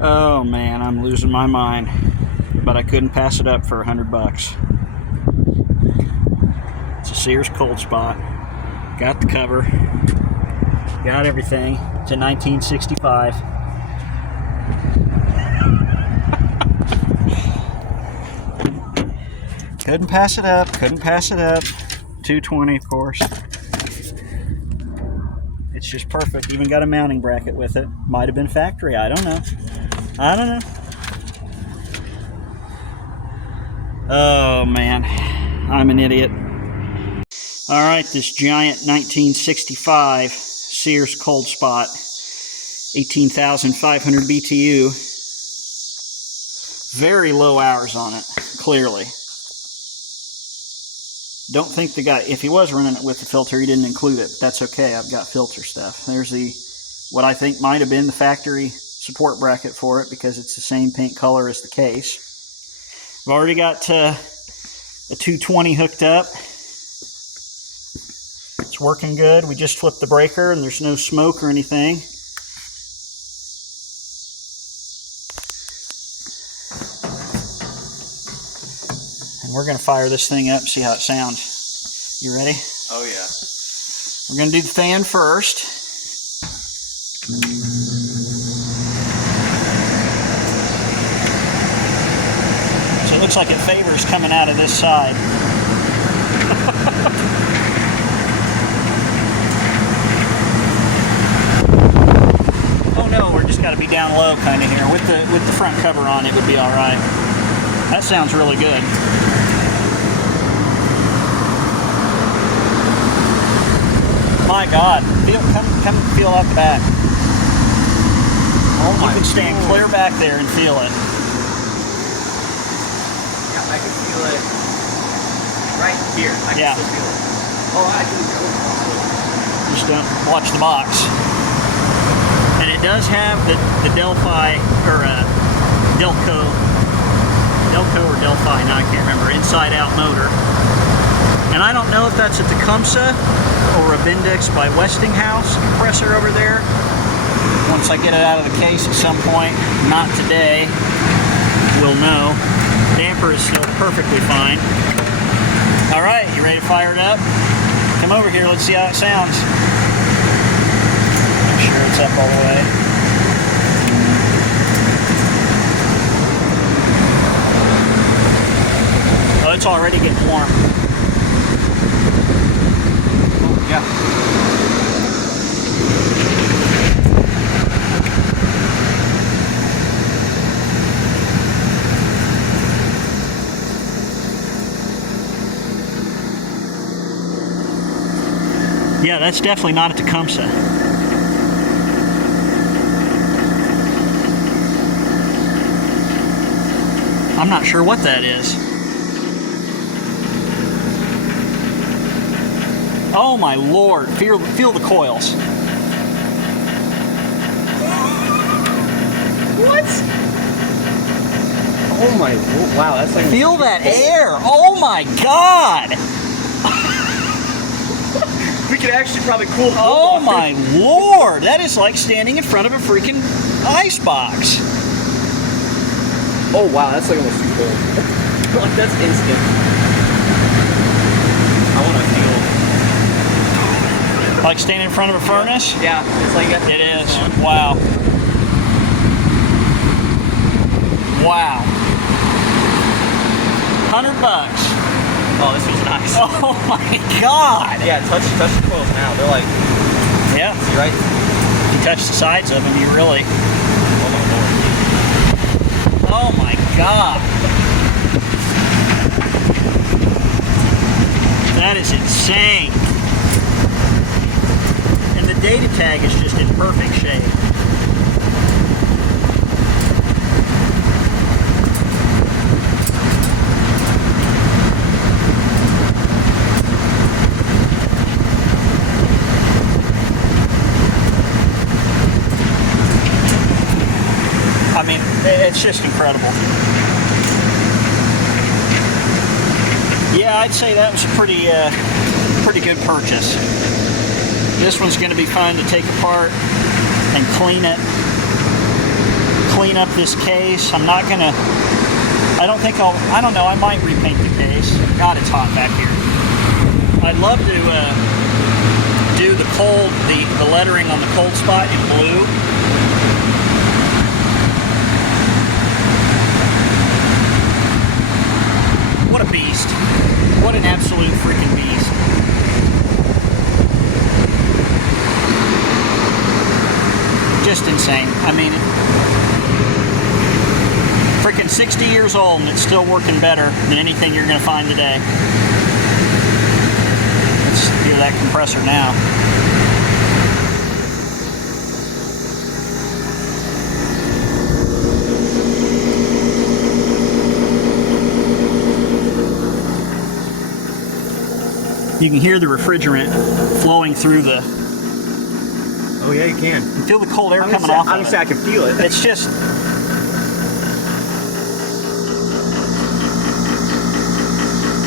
Oh man, I'm losing my mind. But I couldn't pass it up for $100. It's a Sears Coldspot. Got the cover. Got everything. It's a 1965. Couldn't pass it up. Couldn't pass it up. 220, of course. It's just perfect. Even got a mounting bracket with it. Might have been factory. I don't know. I don't know. Oh man, I'm an idiot. All right, this giant 1965 Sears Coldspot, 18,500 BTU. Very low hours on it, clearly. Don't think the guy, if he was running it with the filter, he didn't include it. But that's okay, I've got filter stuff. There's the, what I think might have been the factory support bracket for it because it's the same paint color as the case. I've already got a 220 hooked up. It's working good. We just flipped the breaker and there's no smoke or anything. And we're going to fire this thing up and see how it sounds. You ready? Oh yeah. We're going to do the fan first. So it looks like it favors coming out of this side. Oh no, we're just got to be down low kind of here. With the front cover on, it would be all right. That sounds really good. My God, come feel out the back. Oh my. You can stand clear back there and feel it. Yeah, I can feel it right here. I can still feel it. Oh, I can go. Just don't watch the box. And it does have the Delphi or Delco or Delphi, now I can't remember, inside out motor. And I don't know if that's a Tecumseh or a Bendix by Westinghouse compressor over there. Once I get it out of the case at some point, not today, we'll know. Damper is still perfectly fine. All right, you ready to fire it up? Come over here, let's see how it sounds. Make sure it's up all the way. Oh, it's already getting warm. Yeah. Yeah, that's definitely not a Tecumseh. I'm not sure what that is. Oh my Lord, feel the coils. What? Oh my, wow, that's like... Feel that air, oh my God. We could actually probably cool the Oh my Lord, that is like standing in front of a freaking ice box. Oh wow, that's like almost too cold. Like that's instant. I want to feel... Like standing in front of a furnace? Yeah, it's like... It is, wow. Wow. $100. Oh, this was nice. Oh my God! Yeah, touch the coils now. They're like... Yeah. See, right? If you touch the sides of them, you really... Oh my God! That is insane. And the data tag is just in perfect shape. I mean, it's just incredible. Yeah, I'd say that was a pretty good purchase. This one's going to be fun to take apart and clean it clean up this case. I'm not gonna, I don't know, I might repaint the case. God, it's hot back here. I'd love to do the lettering on the Coldspot in blue. What a beast. What an absolute freaking beast. Just insane. I mean, freaking 60 years old and it's still working better than anything you're going to find today. Let's hear that compressor now. You can hear the refrigerant flowing through the... Oh yeah, you can. You feel the cold air coming off of it. I can feel it. It's just...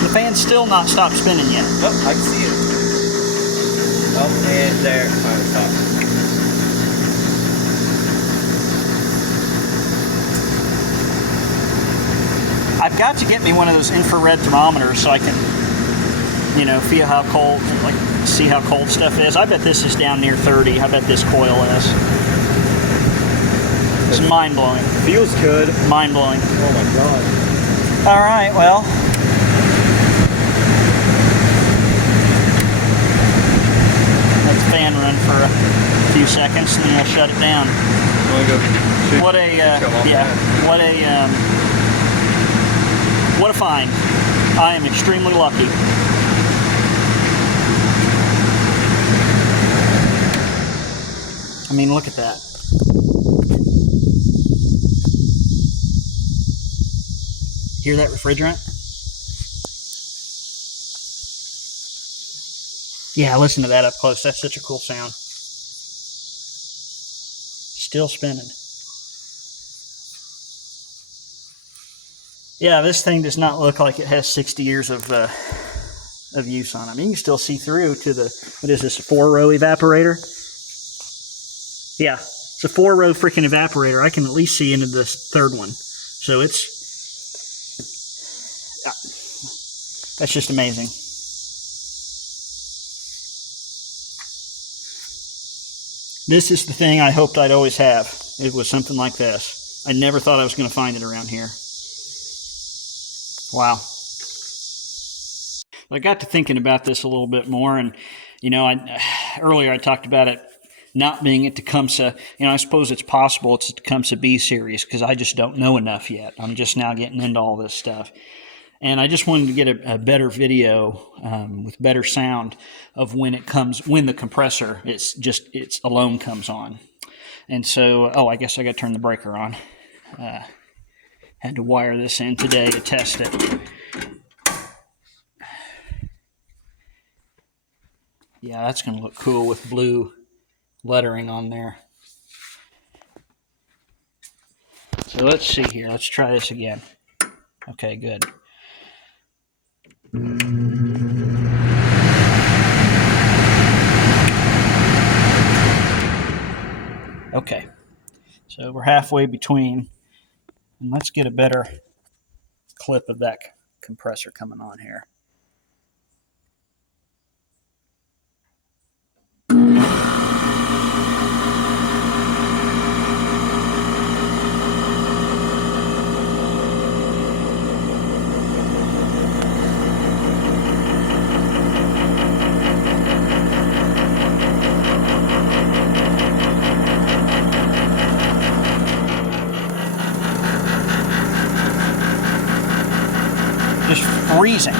The fan's still not stopped spinning yet. Oh, I can see it. Oh, and there. Alright, stop. I've got to get me one of those infrared thermometers so I can, you know, feel how cold, like, see how cold stuff is. I bet this is down near 30. I bet this coil is. It's mind-blowing. Feels good. Mind-blowing. Oh my god. All right, well. Let the fan run for a few seconds, and then we'll shut it down. What a, what a find. I am extremely lucky. I mean, look at that. Hear that refrigerant? Yeah, listen to that up close. That's such a cool sound. Still spinning. Yeah, this thing does not look like it has 60 years of use on it. I mean, you can still see through to the, what is this, a 4-row evaporator? Yeah, it's a 4-row freaking evaporator. I can at least see into this third one. So it's, that's just amazing. This is the thing I hoped I'd always have. It was something like this. I never thought I was going to find it around here. Wow. I got to thinking about this a little bit more, and, you know, earlier I talked about it not being a Tecumseh. You know, I suppose it's possible it's a Tecumseh B series because I just don't know enough yet. I'm just now getting into all this stuff. And I just wanted to get a better video with better sound of when it comes, when the compressor, it's alone comes on. And so, oh, I guess I got to turn the breaker on. Had to wire this in today to test it. Yeah, that's going to look cool with blue lettering on there. So let's see here. Let's try this again. Okay, good. Okay, so we're halfway between, and let's get a better clip of that compressor coming on here. Just freezing.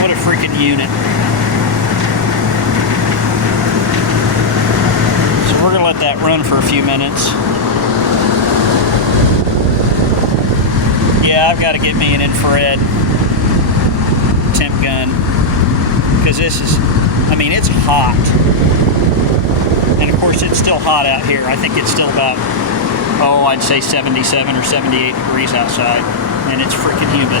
What a freaking unit. So we're gonna let that run for a few minutes. Yeah, I've got to get me an infrared temp gun because this is, I mean, it's hot. And of course, it's still hot out here. I think it's still about, oh, I'd say 77 or 78 degrees outside. And it's freaking humid.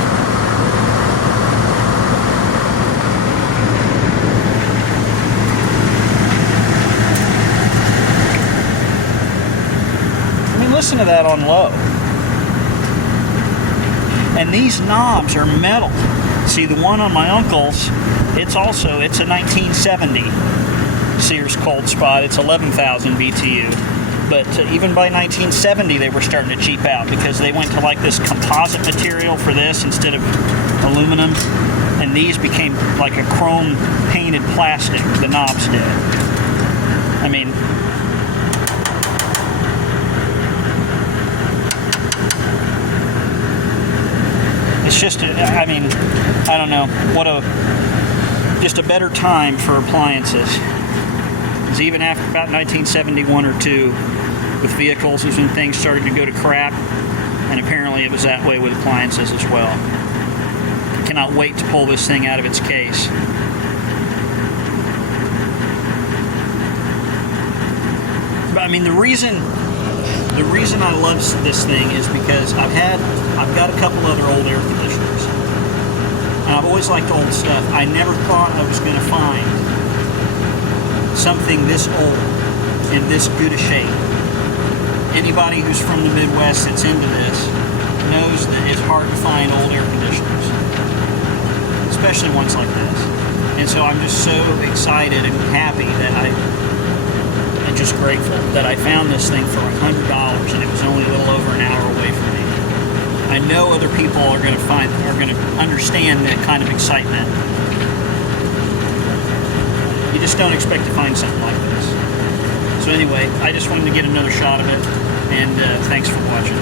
listen to that on low. And these knobs are metal. See, the one on my uncle's, it's a 1970 Sears Coldspot. It's 11,000 BTU. But even by 1970, they were starting to cheap out because they went to like this composite material for this instead of aluminum. And these became like a chrome painted plastic, the knobs did. I mean, it's just, I mean, I don't know, just a better time for appliances. Because even after about 1971 or 2, with vehicles was when things started to go to crap, and apparently it was that way with appliances as well. Cannot wait to pull this thing out of its case. But I mean, the reason I love this thing is because I've got a couple other old air conditioners, and I've always liked old stuff. I never thought I was going to find something this old in this good a shape. Anybody who's from the Midwest that's into this knows that it's hard to find old air conditioners, especially ones like this. And so I'm just so excited and happy that I'm just grateful that I found this thing for $100 and it was only a little over an hour away from me. I know other people are going to understand that kind of excitement. You just don't expect to find something like this. So anyway, I just wanted to get another shot of it, and thanks for watching.